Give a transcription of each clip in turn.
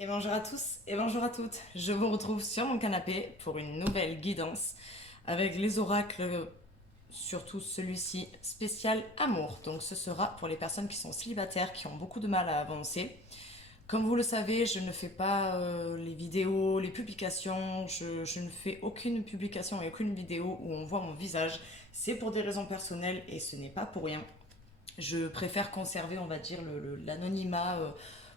Et bonjour à tous et bonjour à toutes. Je vous retrouve sur mon canapé pour une nouvelle guidance avec les oracles, surtout celui-ci spécial amour. Donc ce sera pour les personnes qui sont célibataires, qui ont beaucoup de mal à avancer. Comme vous le savez, je ne fais pas les vidéos, les publications, je ne fais aucune publication et aucune vidéo où on voit mon visage. C'est pour des raisons personnelles et ce n'est pas pour rien. Je préfère conserver, on va dire, l'anonymat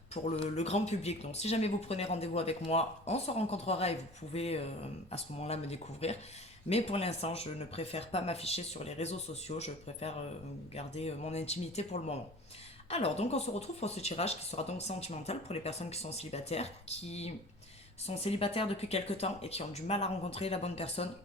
pour le grand public. Donc si jamais vous prenez rendez-vous avec moi, on se rencontrera et vous pouvez à ce moment-là me découvrir. Mais pour l'instant, je ne préfère pas m'afficher sur les réseaux sociaux, je préfère garder mon intimité pour le moment. Alors, donc on se retrouve pour ce tirage qui sera donc sentimental pour les personnes qui sont célibataires, qui sont célibataires depuis quelque temps et qui ont du mal à rencontrer la bonne personne,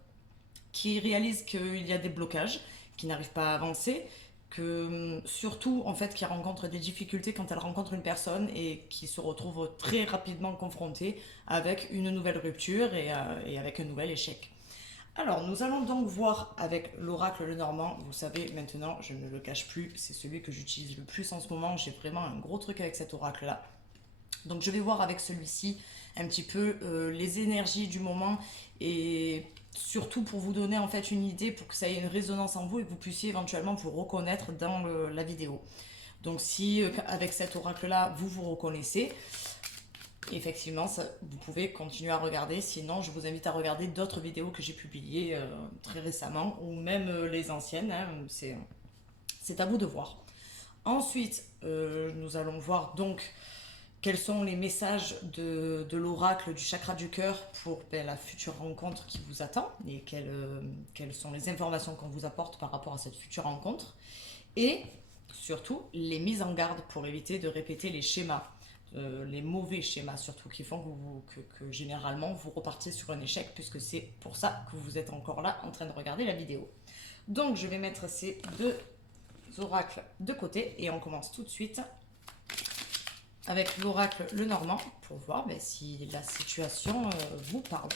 qui réalisent qu'il y a des blocages, qui n'arrivent pas à avancer, que surtout en fait qui rencontrent des difficultés quand elles rencontrent une personne et qui se retrouvent très rapidement confrontées avec une nouvelle rupture et avec un nouvel échec. Alors nous allons donc voir avec l'oracle le normand. Vous savez maintenant, je ne le cache plus, c'est celui que j'utilise le plus en ce moment. J'ai vraiment un gros truc avec cet oracle là. Donc je vais voir avec celui-ci un petit peu les énergies du moment et surtout pour vous donner en fait une idée pour que ça ait une résonance en vous et que vous puissiez éventuellement vous reconnaître dans la vidéo. Donc si avec cet oracle là vous vous reconnaissez, effectivement vous pouvez continuer à regarder. Sinon je vous invite à regarder d'autres vidéos que j'ai publiées très récemment ou même les anciennes, hein, c'est à vous de voir. Ensuite nous allons voir donc quels sont les messages de l'oracle du chakra du cœur pour la future rencontre qui vous attend et quelles sont les informations qu'on vous apporte par rapport à cette future rencontre. Et surtout, les mises en garde pour éviter de répéter les schémas, les mauvais schémas surtout, qui font que généralement vous repartiez sur un échec puisque c'est pour ça que vous êtes encore là en train de regarder la vidéo. Donc je vais mettre ces deux oracles de côté et on commence tout de suite avec l'oracle le normand pour voir si la situation vous parle.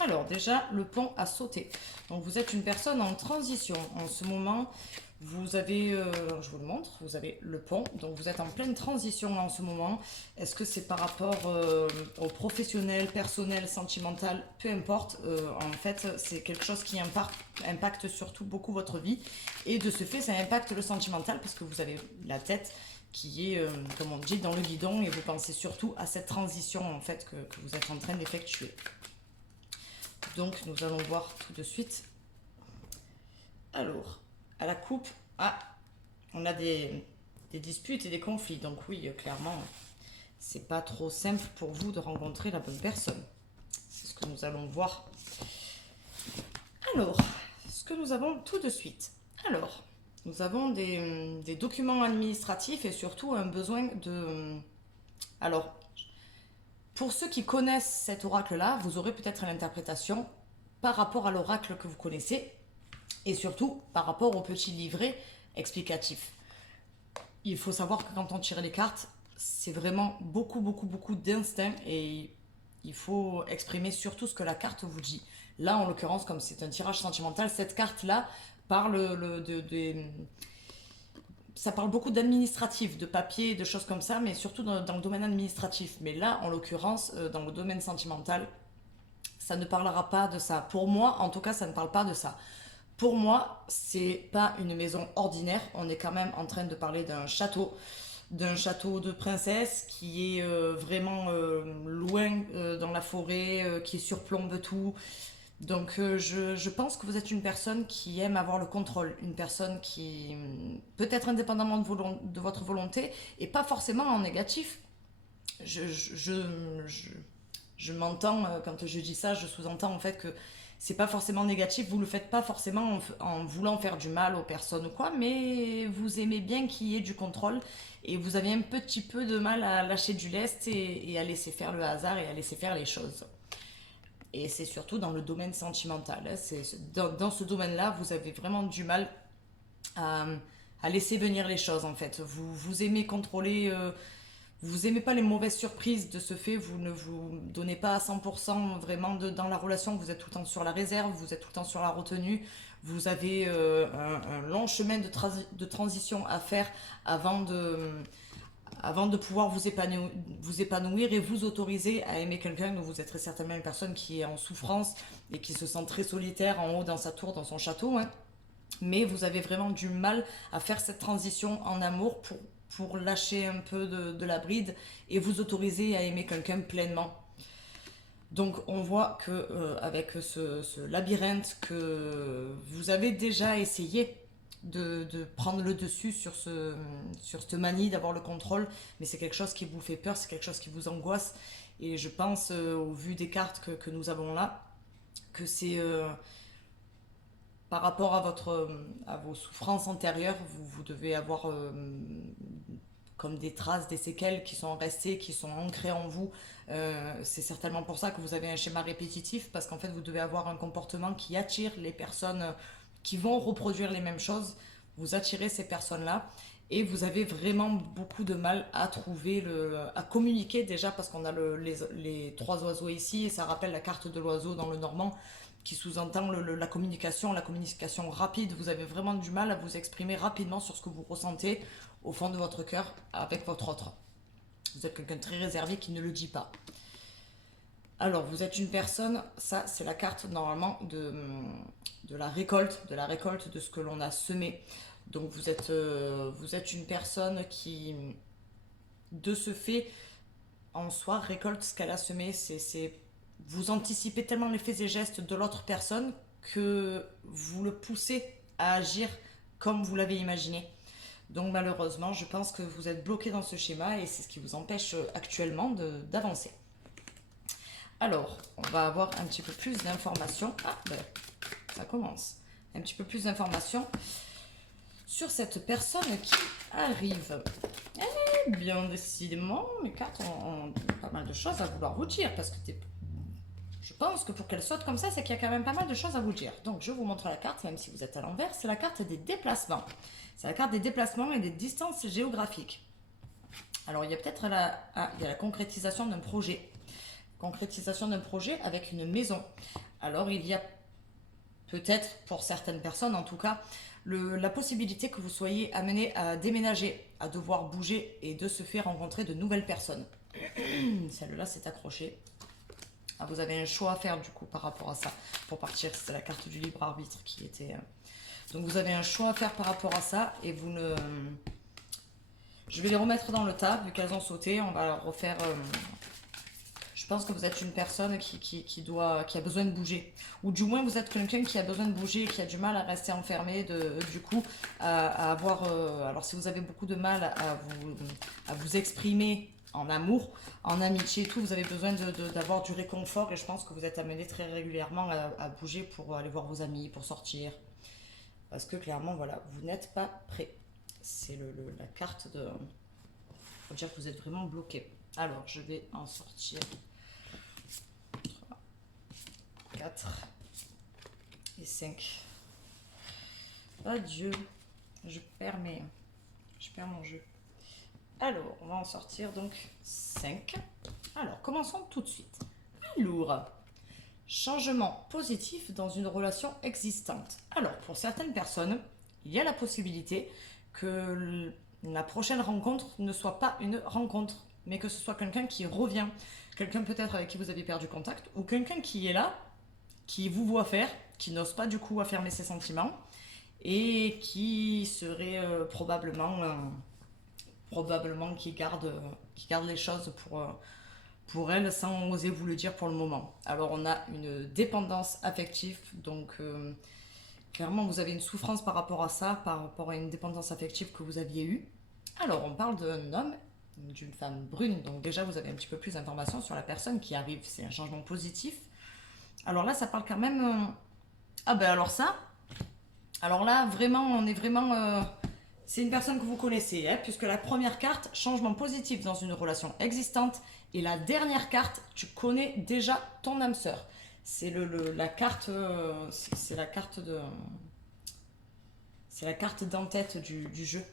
Alors déjà, le pont a sauté. Donc vous êtes une personne en transition. En ce moment, vous avez, je vous le montre, vous avez le pont. Donc vous êtes en pleine transition en ce moment. Est-ce que c'est par rapport au professionnel, personnel, sentimental, peu importe. En fait, c'est quelque chose qui impacte surtout beaucoup votre vie. Et de ce fait, ça impacte le sentimental parce que vous avez la tête qui est, comme on dit, dans le guidon et vous pensez surtout à cette transition en fait que vous êtes en train d'effectuer. Donc nous allons voir tout de suite. Alors, à la coupe, on a des disputes et des conflits. Donc oui, clairement, c'est pas trop simple pour vous de rencontrer la bonne personne. C'est ce que nous allons voir. Alors, ce que nous avons tout de suite. Alors, nous avons des documents administratifs et surtout un besoin de... Alors, pour ceux qui connaissent cet oracle-là, vous aurez peut-être l'interprétation par rapport à l'oracle que vous connaissez et surtout par rapport au petit livret explicatif. Il faut savoir que quand on tire les cartes, c'est vraiment beaucoup d'instinct et il faut exprimer surtout ce que la carte vous dit. Là, en l'occurrence, comme c'est un tirage sentimental, cette carte-là parle ça parle beaucoup d'administratif, de papier, de choses comme ça, mais surtout dans le domaine administratif. Mais là, en l'occurrence, dans le domaine sentimental, ça ne parlera pas de ça. Pour moi, en tout cas, ça ne parle pas de ça. Pour moi, c'est pas une maison ordinaire. On est quand même en train de parler d'un château de princesse qui est vraiment loin dans la forêt, qui surplombe tout. Donc je pense que vous êtes une personne qui aime avoir le contrôle, une personne qui peut être indépendamment de votre volonté et pas forcément en négatif. Je, je, je, je m'entends, quand je dis ça, je sous-entends en fait que c'est pas forcément négatif, vous le faites pas forcément en voulant faire du mal aux personnes ou quoi, mais vous aimez bien qu'il y ait du contrôle et vous avez un petit peu de mal à lâcher du lest et à laisser faire le hasard et à laisser faire les choses. Et c'est surtout dans le domaine sentimental. Dans ce domaine-là, vous avez vraiment du mal à, à laisser venir les choses en fait. Vous aimez contrôler, vous aimez pas les mauvaises surprises. De ce fait, vous ne vous donnez pas à 100% vraiment dans la relation. Vous êtes tout le temps sur la réserve, vous êtes tout le temps sur la retenue. Vous avez un long chemin de transition à faire avant avant de pouvoir vous épanouir et vous autoriser à aimer quelqu'un. Donc vous êtes très certainement une personne qui est en souffrance et qui se sent très solitaire en haut dans sa tour, dans son château, hein. Mais vous avez vraiment du mal à faire cette transition en amour pour lâcher un peu de la bride et vous autoriser à aimer quelqu'un pleinement. Donc on voit que avec ce labyrinthe que vous avez déjà essayé de prendre le dessus sur cette manie d'avoir le contrôle, mais c'est quelque chose qui vous fait peur, c'est quelque chose qui vous angoisse. Et je pense, au vu des cartes que nous avons là, que c'est par rapport à vos souffrances antérieures, vous devez avoir comme des traces, des séquelles qui sont restées, qui sont ancrées en vous. C'est certainement pour ça que vous avez un schéma répétitif, parce qu'en fait, vous devez avoir un comportement qui attire les personnes qui vont reproduire les mêmes choses. Vous attirez ces personnes-là et vous avez vraiment beaucoup de mal à trouver, à communiquer déjà, parce qu'on a les trois oiseaux ici et ça rappelle la carte de l'oiseau dans le normand qui sous-entend la communication rapide. Vous avez vraiment du mal à vous exprimer rapidement sur ce que vous ressentez au fond de votre cœur avec votre autre. Vous êtes quelqu'un de très réservé qui ne le dit pas. Alors, vous êtes une personne, ça c'est la carte normalement de la récolte de ce que l'on a semé. Donc vous êtes une personne qui, de ce fait, en soi, récolte ce qu'elle a semé. Vous anticipez tellement les faits et gestes de l'autre personne que vous le poussez à agir comme vous l'avez imaginé. Donc malheureusement, je pense que vous êtes bloqué dans ce schéma et c'est ce qui vous empêche actuellement d'avancer. Alors, on va avoir un petit peu plus d'informations. Ah, ben, ça commence. Un petit peu plus d'informations sur cette personne qui arrive. Eh bien, décidément, mes cartes ont pas mal de choses à vouloir vous dire, parce que je pense que pour qu'elle saute comme ça, c'est qu'il y a quand même pas mal de choses à vous dire. Donc, je vous montre la carte, même si vous êtes à l'envers. C'est la carte des déplacements. C'est la carte des déplacements et des distances géographiques. Alors, il y a peut-être il y a la concrétisation d'un projet. Concrétisation d'un projet avec une maison. Alors, il y a peut-être, pour certaines personnes en tout cas, la possibilité que vous soyez amené à déménager, à devoir bouger et de se faire rencontrer de nouvelles personnes. Celle-là s'est accrochée. Ah, vous avez un choix à faire du coup par rapport à ça. Pour partir, c'est la carte du libre arbitre qui était... Donc vous avez un choix à faire par rapport à ça et vous ne... Je vais les remettre dans le tas vu qu'elles ont sauté. On va refaire... Je pense que vous êtes une personne qui a besoin de bouger. Ou du moins vous êtes quelqu'un qui a besoin de bouger, qui a du mal à rester enfermé, du coup à avoir... alors si vous avez beaucoup de mal à vous exprimer en amour, en amitié et tout, vous avez besoin d'avoir du réconfort et je pense que vous êtes amené très régulièrement à bouger pour aller voir vos amis, pour sortir. Parce que clairement, voilà, vous n'êtes pas prêt. C'est la carte de... Faut dire que vous êtes vraiment bloqué. Alors, je vais en sortir 3, 4 et 5. Adieu. Je perds mon jeu. Alors, on va en sortir donc 5. Alors, commençons tout de suite. Alors, changement positif dans une relation existante. Alors, pour certaines personnes, il y a la possibilité que la prochaine rencontre ne soit pas une rencontre, mais que ce soit quelqu'un qui revient, quelqu'un peut-être avec qui vous avez perdu contact, ou quelqu'un qui est là, qui vous voit faire, qui n'ose pas du coup affirmer ses sentiments, et qui serait probablement qui garde les choses pour elle sans oser vous le dire pour le moment. Alors on a une dépendance affective, donc clairement vous avez une souffrance par rapport à ça, par rapport à une dépendance affective que vous aviez eue. Alors on parle d'un homme, d'une femme brune, donc déjà vous avez un petit peu plus d'informations sur la personne qui arrive, c'est un changement positif. Alors là ça parle quand même... Ah ben alors là vraiment on est vraiment... C'est une personne que vous connaissez, hein, puisque la première carte, changement positif dans une relation existante, et la dernière carte, tu connais déjà ton âme sœur. C'est la carte, c'est la carte d'en-tête du jeu.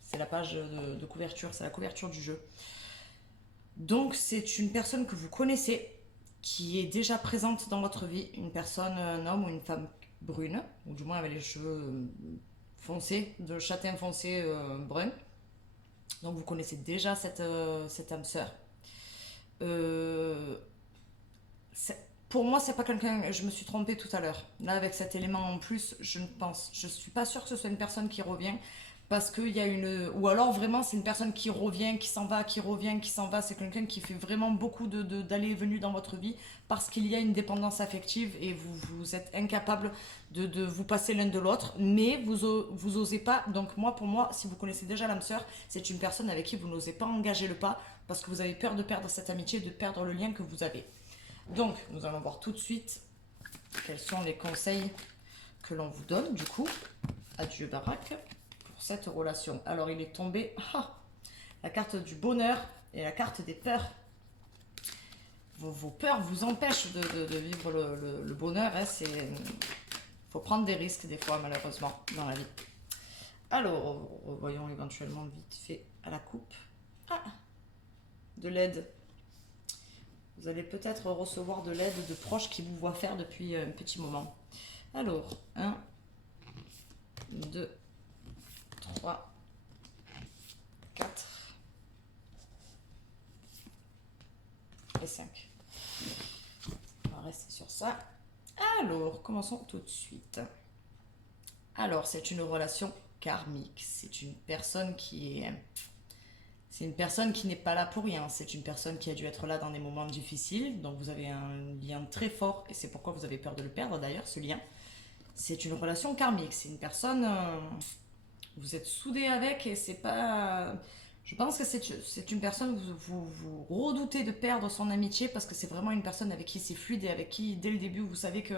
C'est la page de couverture, c'est la couverture du jeu. Donc c'est une personne que vous connaissez, qui est déjà présente dans votre vie, une personne, un homme ou une femme brune, ou du moins avec les cheveux foncé, de châtain foncé brun. Donc vous connaissez déjà cette âme sœur. Euh, pour moi, c'est pas quelqu'un. Je me suis trompée tout à l'heure. Là, avec cet élément en plus, je suis pas sûre que ce soit une personne qui revient parce qu'il y a une. Ou alors vraiment, c'est une personne qui revient, qui s'en va, qui revient, qui s'en va. C'est quelqu'un qui fait vraiment beaucoup d'allées et venues dans votre vie parce qu'il y a une dépendance affective et vous êtes incapable de vous passer l'un de l'autre, mais vous osez pas. Donc, pour moi, si vous connaissez déjà l'âme sœur, c'est une personne avec qui vous n'osez pas engager le pas parce que vous avez peur de perdre cette amitié, de perdre le lien que vous avez. Donc, nous allons voir tout de suite quels sont les conseils que l'on vous donne, du coup. Adieu Barak pour cette relation. Alors, il est tombé la carte du bonheur et la carte des peurs. Vos peurs vous empêchent de vivre le bonheur. Hein, faut prendre des risques des fois, malheureusement, dans la vie. Alors, voyons éventuellement vite fait à la coupe. De l'aide. Vous allez peut-être recevoir de l'aide de proches qui vous voient faire depuis un petit moment. Alors, 1, 2, 3, 4 et 5. On va rester sur ça. Alors, commençons tout de suite. Alors, c'est une relation karmique. C'est une personne qui est... C'est une personne qui n'est pas là pour rien. C'est une personne qui a dû être là dans des moments difficiles. Donc vous avez un lien très fort et c'est pourquoi vous avez peur de le perdre d'ailleurs, ce lien. C'est une relation karmique. C'est une personne... vous êtes soudés avec et c'est pas... Je pense que c'est une personne, vous redoutez de perdre son amitié parce que c'est vraiment une personne avec qui c'est fluide et avec qui, dès le début, vous savez que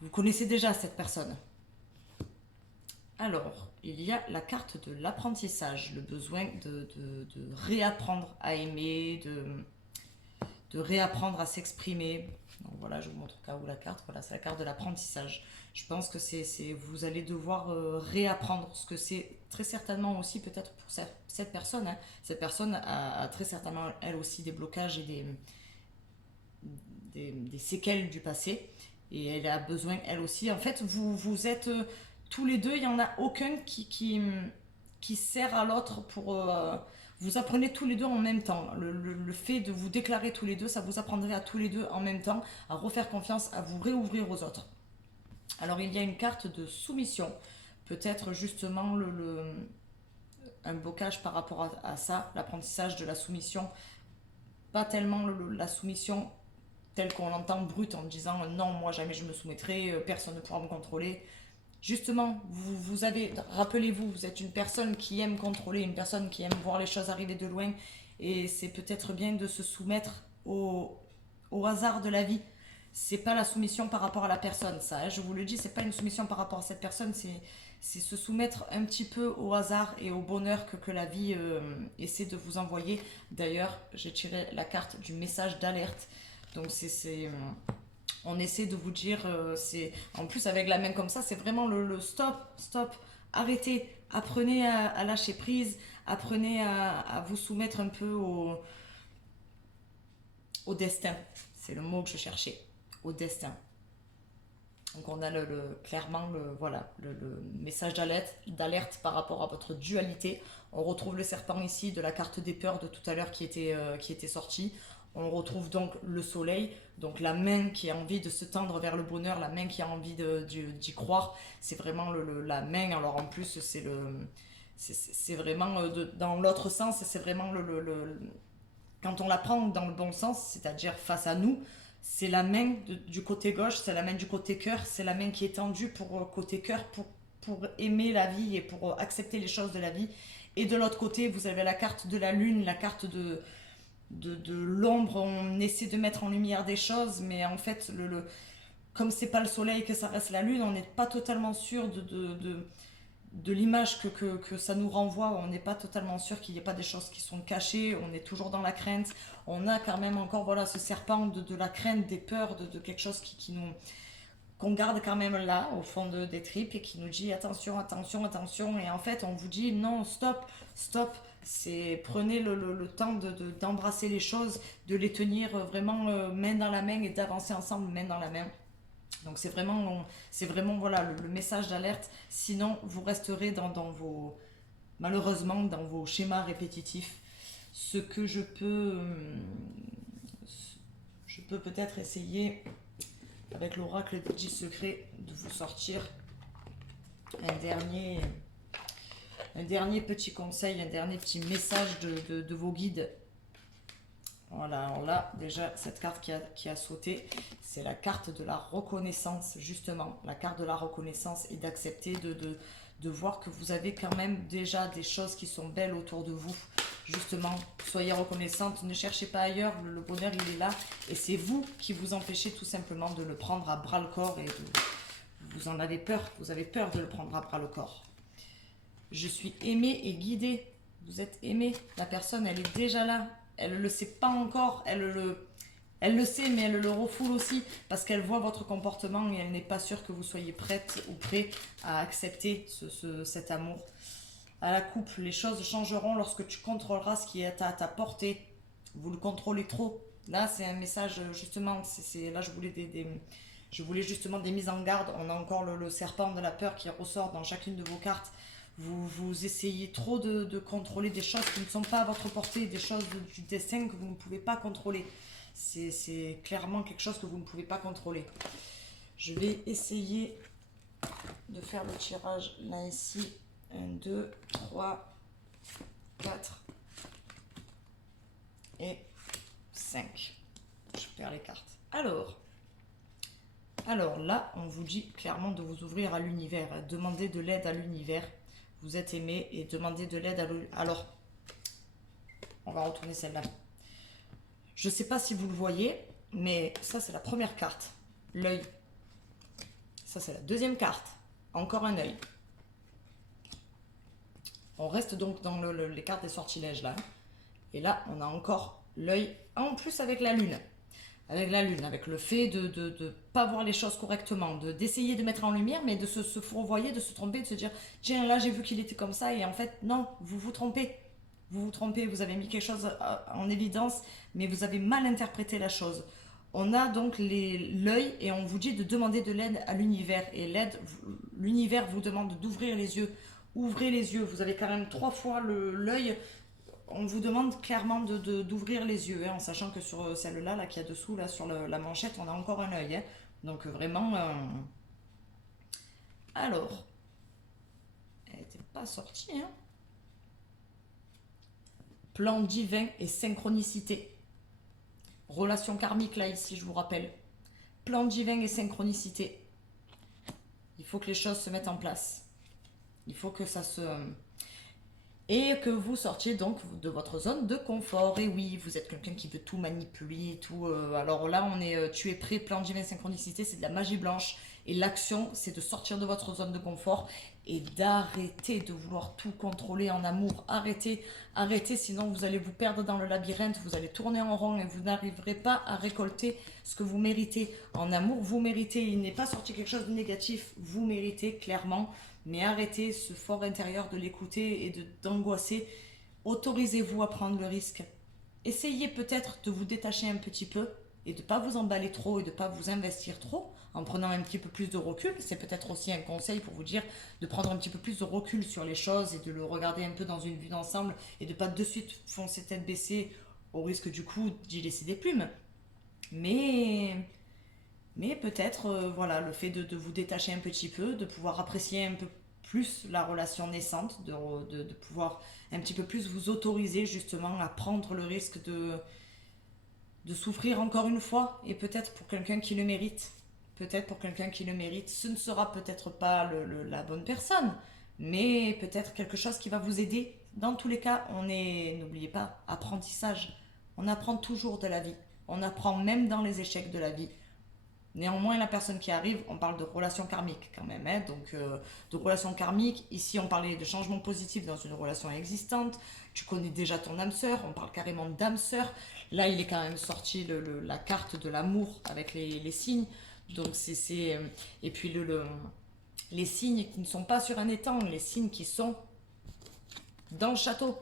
vous connaissez déjà cette personne. Alors, il y a la carte de l'apprentissage, le besoin de réapprendre à aimer, de réapprendre à s'exprimer. Donc voilà, je vous montre au cas où la carte. Voilà, c'est la carte de l'apprentissage. Je pense que vous allez devoir réapprendre ce que c'est très certainement aussi peut-être pour cette personne. Hein. Cette personne a très certainement elle aussi des blocages et des séquelles du passé. Et elle a besoin elle aussi. En fait, vous êtes... tous les deux, il n'y en a aucun qui sert à l'autre pour... vous apprenez tous les deux en même temps. Le fait de vous déclarer tous les deux, ça vous apprendrait à tous les deux en même temps à refaire confiance, à vous réouvrir aux autres. Alors il y a une carte de soumission. Peut-être justement un blocage par rapport à ça, l'apprentissage de la soumission. Pas tellement la soumission telle qu'on l'entend brute en disant non, moi jamais je me soumettrai, personne ne pourra me contrôler. Justement, rappelez-vous, vous êtes une personne qui aime contrôler, une personne qui aime voir les choses arriver de loin, et c'est peut-être bien de se soumettre au hasard de la vie. C'est pas la soumission par rapport à la personne, ça, hein, je vous le dis, c'est pas une soumission par rapport à cette personne, c'est se soumettre un petit peu au hasard et au bonheur que la vie essaie de vous envoyer. D'ailleurs, j'ai tiré la carte du message d'alerte, donc on essaie de vous dire, en plus avec la main comme ça, c'est vraiment le stop, arrêtez, apprenez à lâcher prise, apprenez à vous soumettre un peu au destin. C'est le mot que je cherchais, au destin. Donc on a clairement le message d'alerte par rapport à votre dualité. On retrouve le serpent ici de la carte des peurs de tout à l'heure qui était sortie. On retrouve donc le soleil, donc la main qui a envie de se tendre vers le bonheur, la main qui a envie d'y croire. C'est vraiment la main. Alors en plus, c'est vraiment dans l'autre sens, c'est vraiment quand on la prend dans le bon sens, c'est-à-dire face à nous, c'est la main du côté gauche, c'est la main du côté cœur, c'est la main qui est tendue pour côté cœur, pour aimer la vie et pour accepter les choses de la vie. Et de l'autre côté, vous avez la carte de la lune, la carte de l'ombre. On essaie de mettre en lumière des choses, mais en fait, comme c'est pas le soleil que ça reste la lune, on n'est pas totalement sûr de l'image que ça nous renvoie. On n'est pas totalement sûr qu'il n'y ait pas des choses qui sont cachées. On est toujours dans la crainte. On a quand même encore ce serpent de la crainte, des peurs, de quelque chose qu'on garde quand même là au fond des tripes et qui nous dit attention, attention, attention. Et en fait on vous dit non, stop, prenez le temps d'embrasser les choses, de les tenir vraiment main dans la main et d'avancer ensemble main dans la main. Donc c'est vraiment voilà le message d'alerte. Sinon vous resterez dans malheureusement dans vos schémas répétitifs. Ce que je peux peut-être essayer avec l'oracle des 10 secrets de vous sortir un dernier petit conseil, un dernier petit message de vos guides. Voilà, alors là, déjà, cette carte qui a sauté, c'est la carte de la reconnaissance, justement. La carte de la reconnaissance et d'accepter de voir que vous avez quand même déjà des choses qui sont belles autour de vous. Justement, soyez reconnaissante, ne cherchez pas ailleurs, le bonheur, il est là. Et c'est vous qui vous empêchez tout simplement de le prendre à bras-le-corps et vous en avez peur, vous avez peur de le prendre à bras-le-corps. Je suis aimée et guidée. Vous êtes aimée, la personne, elle est déjà là. Elle ne le sait pas encore, elle le sait, mais elle le refoule aussi parce qu'elle voit votre comportement et elle n'est pas sûre que vous soyez prête ou prêt à accepter cet amour. À la coupe, les choses changeront lorsque tu contrôleras ce qui est à ta portée. Vous le contrôlez trop. Là, c'est un message, justement, là je voulais justement des mises en garde. On a encore le serpent de la peur qui ressort dans chacune de vos cartes. Vous essayez trop de contrôler des choses qui ne sont pas à votre portée, des choses du destin que vous ne pouvez pas contrôler. C'est clairement quelque chose que vous ne pouvez pas contrôler. Je vais essayer de faire le tirage là ici. 1, 2, 3, 4 et 5. Je perds les cartes. Alors là, on vous dit clairement de vous ouvrir à l'univers, demander de l'aide à l'univers. Vous êtes aimé et demandez de l'aide à l'univers. Alors, on va retourner celle-là. Je ne sais pas si vous le voyez, mais ça c'est la première carte, l'œil. Ça c'est la deuxième carte, encore un œil. On reste donc dans les cartes des sortilèges là. Et là, on a encore l'œil, en plus avec la lune. Avec le fait de ne pas voir les choses correctement, d'essayer de mettre en lumière, mais de se fourvoyer, de se tromper, de se dire « Tiens, là, j'ai vu qu'il était comme ça. » Et en fait, non, vous vous trompez. Vous vous trompez, vous avez mis quelque chose en évidence, mais vous avez mal interprété la chose. On a donc l'œil et on vous dit de demander de l'aide à l'univers. Et l'univers vous demande d'ouvrir les yeux. Ouvrez les yeux. Vous avez quand même 3 fois l'œil. On vous demande clairement d'ouvrir les yeux, hein, en sachant que sur celle-là, là, qu'il y a dessous, là, sur la manchette, on a encore un œil. Hein. Donc vraiment... Alors, elle n'était pas sortie. Hein. Plan divin et synchronicité. Relation karmique, là, ici, je vous rappelle. Plan divin et synchronicité. Il faut que les choses se mettent en place. Il faut que ça se... Et que vous sortiez donc de votre zone de confort. Et oui, vous êtes quelqu'un qui veut tout manipuler, tout. Alors là, tu es prêt, plan divin synchronicité, c'est de la magie blanche. Et l'action, c'est de sortir de votre zone de confort et d'arrêter de vouloir tout contrôler en amour. Arrêtez, sinon vous allez vous perdre dans le labyrinthe, vous allez tourner en rond et vous n'arriverez pas à récolter ce que vous méritez. En amour, vous méritez, il n'est pas sorti quelque chose de négatif, vous méritez clairement. Mais arrêtez ce fort intérieur de l'écouter et d'angoisser. Autorisez-vous à prendre le risque. Essayez peut-être de vous détacher un petit peu et de ne pas vous emballer trop et de ne pas vous investir trop en prenant un petit peu plus de recul. C'est peut-être aussi un conseil pour vous dire de prendre un petit peu plus de recul sur les choses et de le regarder un peu dans une vue d'ensemble et de ne pas de suite foncer tête baissée au risque du coup d'y laisser des plumes. Mais peut-être, voilà, le fait de vous détacher un petit peu, de pouvoir apprécier un peu plus la relation naissante, de pouvoir un petit peu plus vous autoriser justement à prendre le risque de souffrir encore une fois, et peut-être pour quelqu'un qui le mérite. Peut-être pour quelqu'un qui le mérite, ce ne sera peut-être pas la bonne personne, mais peut-être quelque chose qui va vous aider. Dans tous les cas, n'oubliez pas, apprentissage. On apprend toujours de la vie. On apprend même dans les échecs de la vie. Néanmoins, la personne qui arrive, on parle de relation karmique quand même. Hein, donc, de relation karmique, ici on parlait de changement positif dans une relation existante. Tu connais déjà ton âme sœur, on parle carrément d'âme sœur. Là, il est quand même sorti la carte de l'amour avec les signes. Donc, et puis les signes qui ne sont pas sur un étang, les signes qui sont dans le château.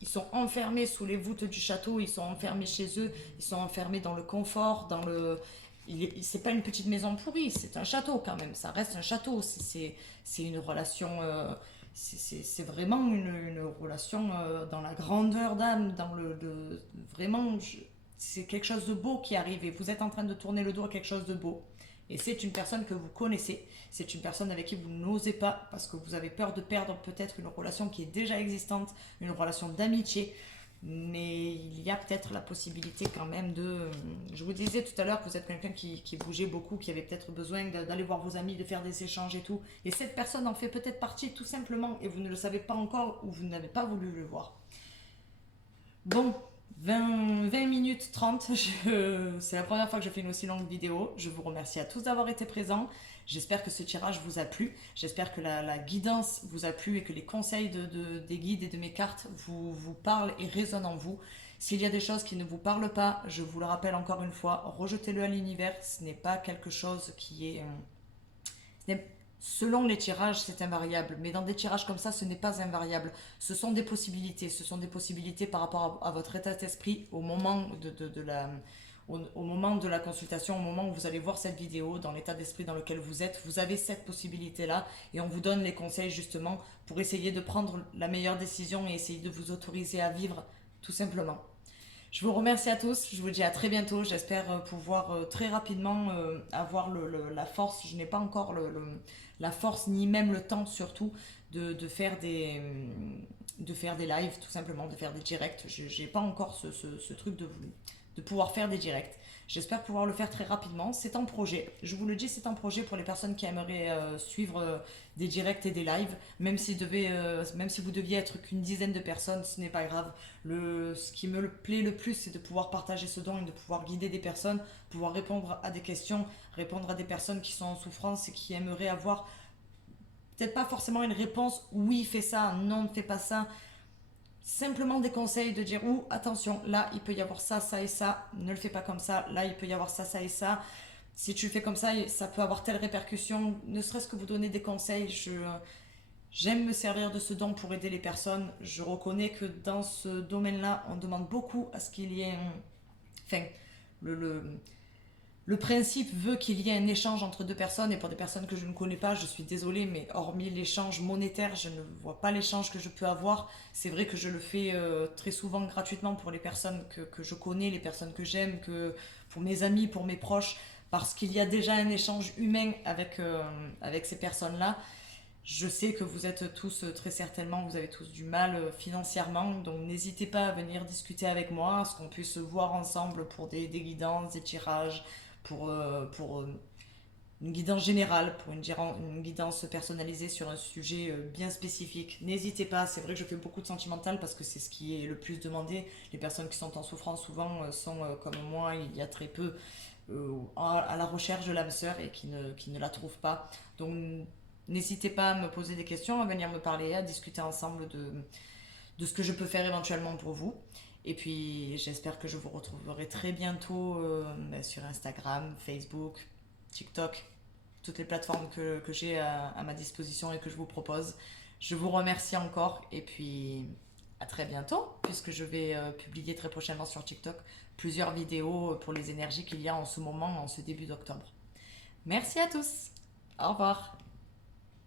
Ils sont enfermés sous les voûtes du château, ils sont enfermés chez eux, ils sont enfermés dans le confort, c'est pas une petite maison pourrie, c'est un château quand même, ça reste un château, c'est une relation c'est vraiment une relation dans la grandeur d'âme, vraiment, c'est quelque chose de beau qui arrive et vous êtes en train de tourner le dos à quelque chose de beau. Et c'est une personne que vous connaissez, c'est une personne avec qui vous n'osez pas parce que vous avez peur de perdre peut-être une relation qui est déjà existante, une relation d'amitié. Mais il y a peut-être la possibilité quand même de... Je vous disais tout à l'heure que vous êtes quelqu'un qui bougeait beaucoup, qui avait peut-être besoin d'aller voir vos amis, de faire des échanges et tout. Et cette personne en fait peut-être partie tout simplement et vous ne le savez pas encore ou vous n'avez pas voulu le voir. Bon, 20 minutes 30, c'est la première fois que je fais une aussi longue vidéo. Je vous remercie à tous d'avoir été présents. J'espère que ce tirage vous a plu. J'espère que la guidance vous a plu et que les conseils des guides et de mes cartes vous parlent et résonnent en vous. S'il y a des choses qui ne vous parlent pas, je vous le rappelle encore une fois, rejetez-le à l'univers. Ce n'est pas quelque chose qui est... Selon les tirages, c'est invariable, mais dans des tirages comme ça, ce n'est pas invariable. Ce sont des possibilités. Ce sont des possibilités par rapport à votre état d'esprit au moment au moment de la consultation, au moment où vous allez voir cette vidéo, dans l'état d'esprit dans lequel vous êtes, vous avez cette possibilité-là et on vous donne les conseils justement pour essayer de prendre la meilleure décision et essayer de vous autoriser à vivre tout simplement. Je vous remercie à tous, je vous dis à très bientôt, j'espère pouvoir très rapidement avoir la force, je n'ai pas encore la force ni même le temps surtout de faire des lives tout simplement, de faire des directs, je n'ai pas encore ce truc de pouvoir faire des directs. J'espère pouvoir le faire très rapidement. C'est un projet. Je vous le dis, c'est un projet pour les personnes qui aimeraient suivre des directs et des lives. Même si vous deviez être qu'une dizaine de personnes, ce n'est pas grave. Ce qui me plaît le plus, c'est de pouvoir partager ce don et de pouvoir guider des personnes, pouvoir répondre à des questions, répondre à des personnes qui sont en souffrance et qui aimeraient avoir peut-être pas forcément une réponse. Oui, fais ça. Non, ne fais pas ça. Simplement des conseils de dire attention, là il peut y avoir ça, ça et ça, ne le fais pas comme ça, là il peut y avoir ça, ça et ça, si tu le fais comme ça peut avoir telle répercussion, ne serait-ce que vous donner des conseils. J'aime me servir de ce don pour aider les personnes. Je reconnais que dans ce domaine-là, on demande beaucoup à ce qu'il y ait enfin, le principe veut qu'il y ait un échange entre deux personnes et pour des personnes que je ne connais pas, je suis désolée, mais hormis l'échange monétaire, je ne vois pas l'échange que je peux avoir. C'est vrai que je le fais très souvent gratuitement pour les personnes que je connais, les personnes que j'aime, pour mes amis, pour mes proches, parce qu'il y a déjà un échange humain avec ces personnes-là. Je sais que vous êtes tous, très certainement, vous avez tous du mal financièrement, donc n'hésitez pas à venir discuter avec moi, à ce qu'on puisse voir ensemble pour des guidances, des tirages, pour une guidance générale, pour une guidance personnalisée sur un sujet bien spécifique. N'hésitez pas, c'est vrai que je fais beaucoup de sentimental parce que c'est ce qui est le plus demandé. Les personnes qui sont en souffrance souvent sont comme moi, il y a très peu à la recherche de l'âme sœur et qui ne la trouvent pas. Donc n'hésitez pas à me poser des questions, à venir me parler, à discuter ensemble de ce que je peux faire éventuellement pour vous. Et puis j'espère que je vous retrouverai très bientôt sur Instagram, Facebook, TikTok, toutes les plateformes que j'ai à ma disposition et que je vous propose. Je vous remercie encore et puis à très bientôt puisque je vais publier très prochainement sur TikTok plusieurs vidéos pour les énergies qu'il y a en ce moment, en ce début d'octobre. Merci à tous. Au revoir.